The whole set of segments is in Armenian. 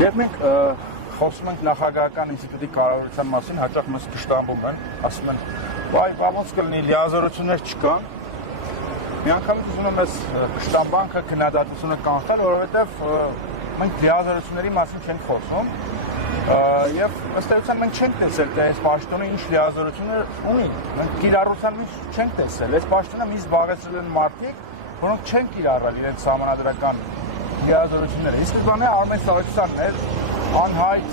Եվ մենք խոսում ենք նախագահական ինստիտուտի կառավարության մասին, հաճախ մեզ կշտամբում են, ասում են, վայ, ոնց կլինի, լիազորություններ չկան։ Մի անգամից ուզում եմ այս կշտամբանքը քննադատությունը կանխել, որովհետև մենք լիազորությունների մասին չենք խոսում, եւ ըստ էության մենք չենք տեսել, թե այս պաշտոնը ինչ լիազորություններ ունի։ Մենք կիրառության մեջ չենք տեսել։ Այս պաշտոնը մի զբաղեցրել են մարդիկ, որոնք չեն կիրառել իրենց համանդրական լիազորությունները։ Իսկ բանը Արմեն Սարգսյանն էր, անհայտ,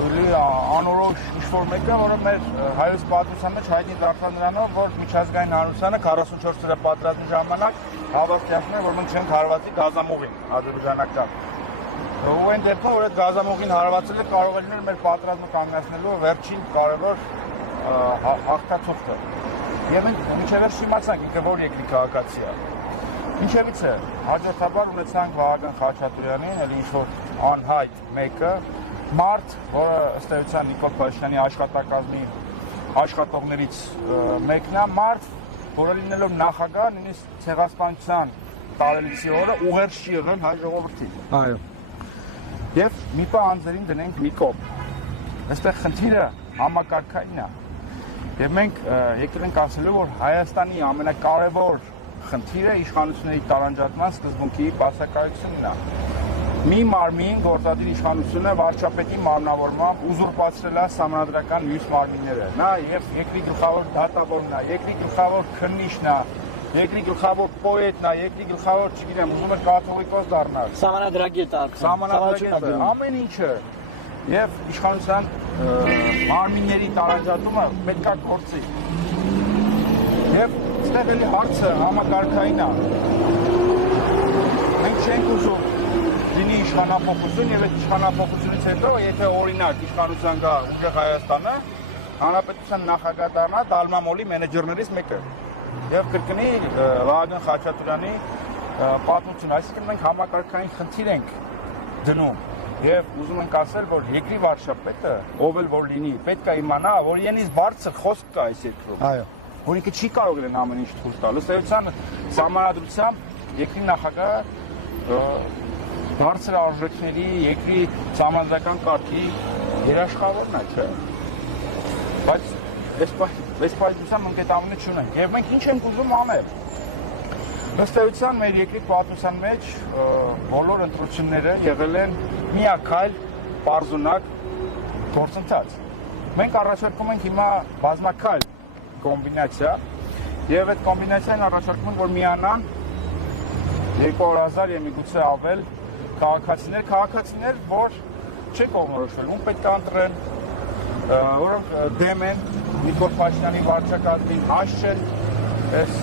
անորոշ ինչ-որ մեկը, որը մեր հայոց պատմության մեջ հայտնի դարձավ նրանով, որ միջազգային հանրությանը 44 թվականի պատերազմի ժամանակ հավաստիացնում էր, որ մենք չենք հարվածի գազամուղին ադրբեջանական։ Ու այն դեպքում, որ այդ գազամուղին հարվածելը կարող է լինել մեր պատերազմը կանգնեցնելու վերջին կարևոր հաղթաթուղթը։ Եվ մենք մինչև իմացանք ինքը որ երկրի քաղաքացի է։ Ինչևից է, հաջորդաբար ունեցանք Վահագն Խաչատուրյանին, էլ ինչ-որ անհայտ մեկը, մարդ, որը ըստ էության Նիկոլ Փաշինյանի աշխատակազմի աշխատողներից մեկն է, մարդ, որը լինելով նախագահ, նույնիսկ ցեղասպանության տարելիցի օրը ուղերձ չի եղել հայ ժողովրդին։ Այո։ Եվ մի պահ անձերին դնենք մի կողմ։ Այստեղ խնդիրը համակարգային է։ Եվ մենք եկել ենք ասելու, որ Հայաստանի ամենակարևոր խնդիրը իշխանությունների տարանջատման սկզբունքի բացակայությունն է։ Մի մարմին գործադիր իշխանությունը վարչապետի մարմնավորմամբ ուզուրպացրել է սահմանադրական մյուս մարմինները։ Նա եւ երկրի գլխավոր դատավորն է, երկրի գլխավոր քննիչն է, երկրի գլխավոր պոետն է, երկրի գլխավոր, չգիտեմ, ուզում է կաթողիկոս դառնալ։ Սահմանադրագետ է։ Սահմանադրագետ, ամեն ինչը։ Եվ իշխանության մարմինների տարանջատումը պետք է գործի։ Եվ այստեղ էլի հարցը համակարգային է։ Մենք չենք ուզում լինի իշխանափոխություն եւ այդ իշխանափոխությունից հետո, եթե օրինակ իշխանության գա ուժեղ Հայաստանը, հանրապետության նախագահ դառնա Դալմամոլի մենեջերներից մեկը եւ կրկնի Վահագն Խաչատուրյանի պատմությունը, այսինքն մենք համակարգային խնդիր ենք դնում եւ ուզում ենք ասել, որ երկրի վարչապետը, ով էլ որ լինի, պետք է իմանա, որ իրենից բարձր խոսք կա այս երկրում։ Այո։ Որ ինքը չի կարող իրեն ամեն ինչ թույլ տալ։ Ըստ էության սահմանադրությամբ երկրի նախագահը բարձր արժեքների երկրի սահմանադրական կարգի երաշխավորն է, չէ՞։ Բայց այս պայծության մենք այդ ամենը չունենք եւ մենք ինչ ենք ուզում անել։ Ըստ էության մեր երկրի պատմության մեջ բոլոր ընտրությունները եղել են միակայլ պարզունակ գործընթաց։ Մենք առաջարկում ենք հիմա բազմակայլ կոմբինացիա եւ այդ կոմբինացիան առաջարկում ենք, որ միանան 200,000 եւ միգուցե ավել քաղաքացիներ, որ չեն կողմնորոշվել, ում պետք է ընտրեն, որոնք դեմ են Նիկոլ Փաշինյանի վարչակազմին, հաշ չեն այս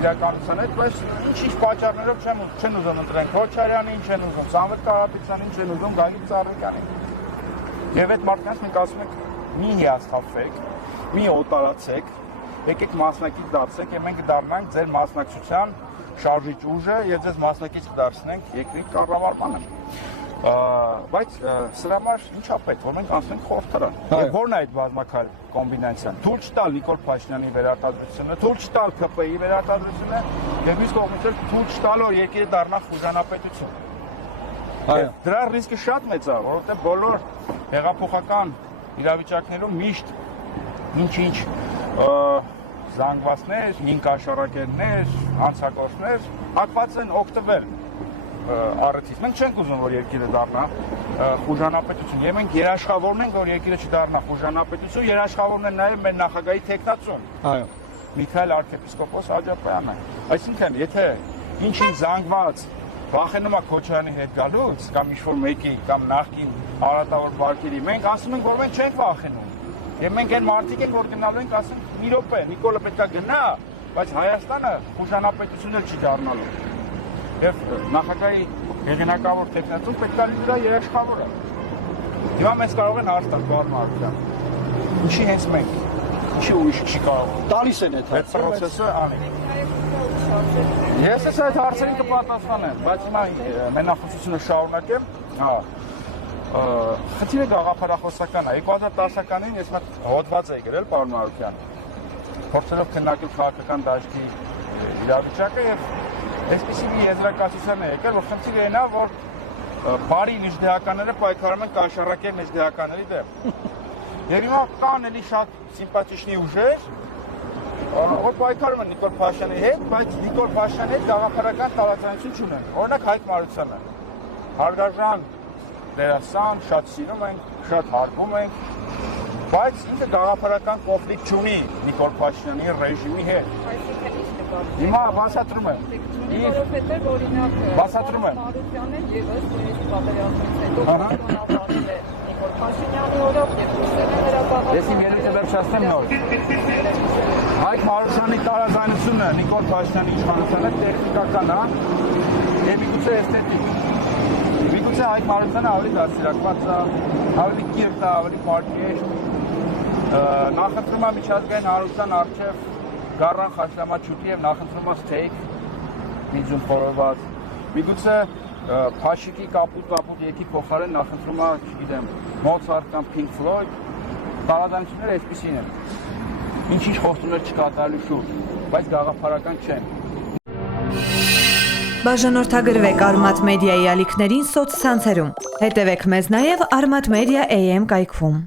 իրականության հետ, բայց ինչ պատճառներով չեն ուզում ընտրեն Քոչարյանին, չեն ուզում Սամվել Կարապետյանին, չեն ուզում Գագիկ Ծառուկյանին։ Եվ այդ մարդկանց մենք ասում ենք՝ մի հիասթափվեք, մի օտարացեք, եկեք մասնակից դարձեք եւ մենք կդառնանք ձեր մասնակցության շարժիչ ուժը եւ ձեզ մասնակից կդարձնենք երկրի կառավարմանը։ Բայց սրա համար ինչա պետք, որ մենք անցնենք խորհրդարան։ Եվ ո՞րն է այդ բազմակայլ կոմբինացիան։ Թույլ չտալ Նիկոլ Փաշինյանի վերարտադրությունը, թույլ չտալ ԿՊ-ի վերարտադրությունը եւ մյուս կողմից էլ թույլ չտալ, որ երկիրը դառնա խուժանապետություն։ Այո։ Դրա ռիսկը շատ մեծ է, որովհետեւ բոլոր հեղափոխական իրավիճակներում միշտ ինչ զանգվածներ, ինքաշարակերներ, անցակորձներ հակված են օգտվել առիթից։ Մենք չենք ուզում, որ երկիրը դառնա խուժանապետություն, եւ մենք երաշխավորում ենք, որ երկիրը չդառնա խուժանապետություն, երաշխավորում են նաեւ մեր նախագահի տեխնացուն։ Այո։ Միքայել arczepiskopos Աջապյանը։ Այսինքն, եթե ինչ-ինչ զանգված վախենում է Քոչարյանի հետ գալուց, կամ ինչ-որ մեկի, կամ նախկին արատավոր բարգերի, մենք ասում ենք, որ մենք չենք վախենում։ Եվ մենք այն մարդիկ ենք, որ գնալու ենք, ասենք, մի րոպե, Նիկոլը պետք է գնա, բայց Հայաստանը խուժանապետություն էլ չի դառնալու։ Եվ նախագահի հեղինակավոր տեխնացուն պետք է լինի դրա երաշխավորը։ Հիմա մեզ կարող են հարց տալ Բարմարության։ Ինչի հենց մենք, ինչի ուրիշ չի կարող։ Տալիս են այդ պրոցեսը անի։ Ես այդ հարցերին կպատասխանեմ, բայց հիմա մենախոսությունը շարունակեմ, խնդիրը գաղափարախոսական է։ 2010-ականին ես մոտ հոդված էի գրել պարոն Մարուկյան, փորձելով քննարկել քաղաքական դաշտի իրավիճակը եւ այսպեսի մի եզրակացության է եկել, որ խնդիրը այն է, որ բարի միջդեհականները պայքարում են կաշառակե միջդեհականների դեմ։ Եվ հիմա կան էլի շատ սիմպաթիչնի ուժեր, որ պայքարում են Նիկոլ Փաշինյանի հետ, բայց Նիկոլ Փաշինյանի հետ գաղափարական տարաձայնություն չունեն։ Օրինակ Հայկ Մարությանը, հարգարժան դերասան, շատ սիրում ենք, շատ հարգում ենք, բայց ինքը գաղափարական կոնֆլիկտ չունի Նիկոլ Փաշինյանի ռեժիմի հետ։ Հիմա բացատրում եմ։ Որովհետև օրինակ բացատրում եմ։ Մարությանը ևս նույնիսկ պատերազմից հետո կոնտրոլավորել է Նիկոլ Փաշինյանի օրոք եւ Ռուսաստանը հրապարակել։ Ես իմ ելույթը վերջացնեմ նոր։ Հայկ Մարությանի տարաձայնությունը Նիկոլ Փաշինյանի իշխանության հետ տեխնիկական է եւ միգուցե էսթետիկ։ Միգուցե Հայկ Մարությանը ավելի դաստիարակված է, ավելի կիրթ է, ավելի պարկեշտ։ Նախընտրում է միջազգային հանրության առջև գառան խաշլամաչուտի եւ նախընտրում է ստեյք միջում խորոված։ Միգուցե Փաշիկի կապուտ եկի փոխարեն նախընտրում է, չգիտեմ, Մոցարտ կամ Pink Floyd։ Տարաձայնությունները այսպեսին են։ Ինչ-ինչ խոստումներ չկատարելու շուրջ, բայց գաղափարական չեն։ Բաժանորդագրվեք Արմատ մեդիայի ալիքներին սոցցանցերում։ Հետևեք մեզ նաև Armat Media AM կայքում։